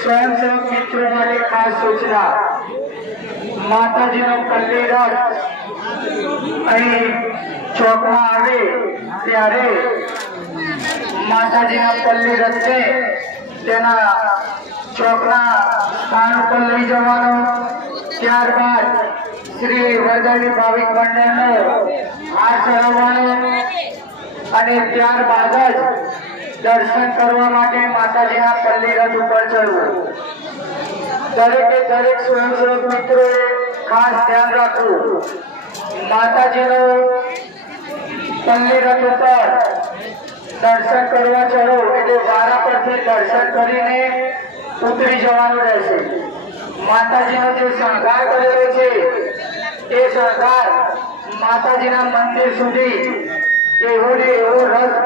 स्वयंसेवक मित्रों માટે ખાસ સૂચના માતાજીનો પલ્લી રથ અહીં ચોકમાં આવે ત્યારે માતાજીના પલ્લી રથને તેના ચોકના સ્થાન ઉપર લઈ જવાનો ત્યારબાદ શ્રી વરદાયી ભાવિક મંડળનો હાર ચડાવવાનો અને ત્યારબાદ જ દર્શન કરવા માટે માતાજીના પલ્લી રથ ઉપર ચડવું। દરેકે દરેક સ્વયંસેવક મિત્રોએ ખાસ ધ્યાન રાખવું માતાજીનો પલ્લી રથ ઉપર દર્શન કરવા ચડો એટલે વારા પરથી દર્શન કરીને ઉતરી જવાનું રહેશે। માતાજીનો જે શણગાર કરેલો છે એ શણગાર માતાજીના મંદિર સુધી એવો ને એવો રથ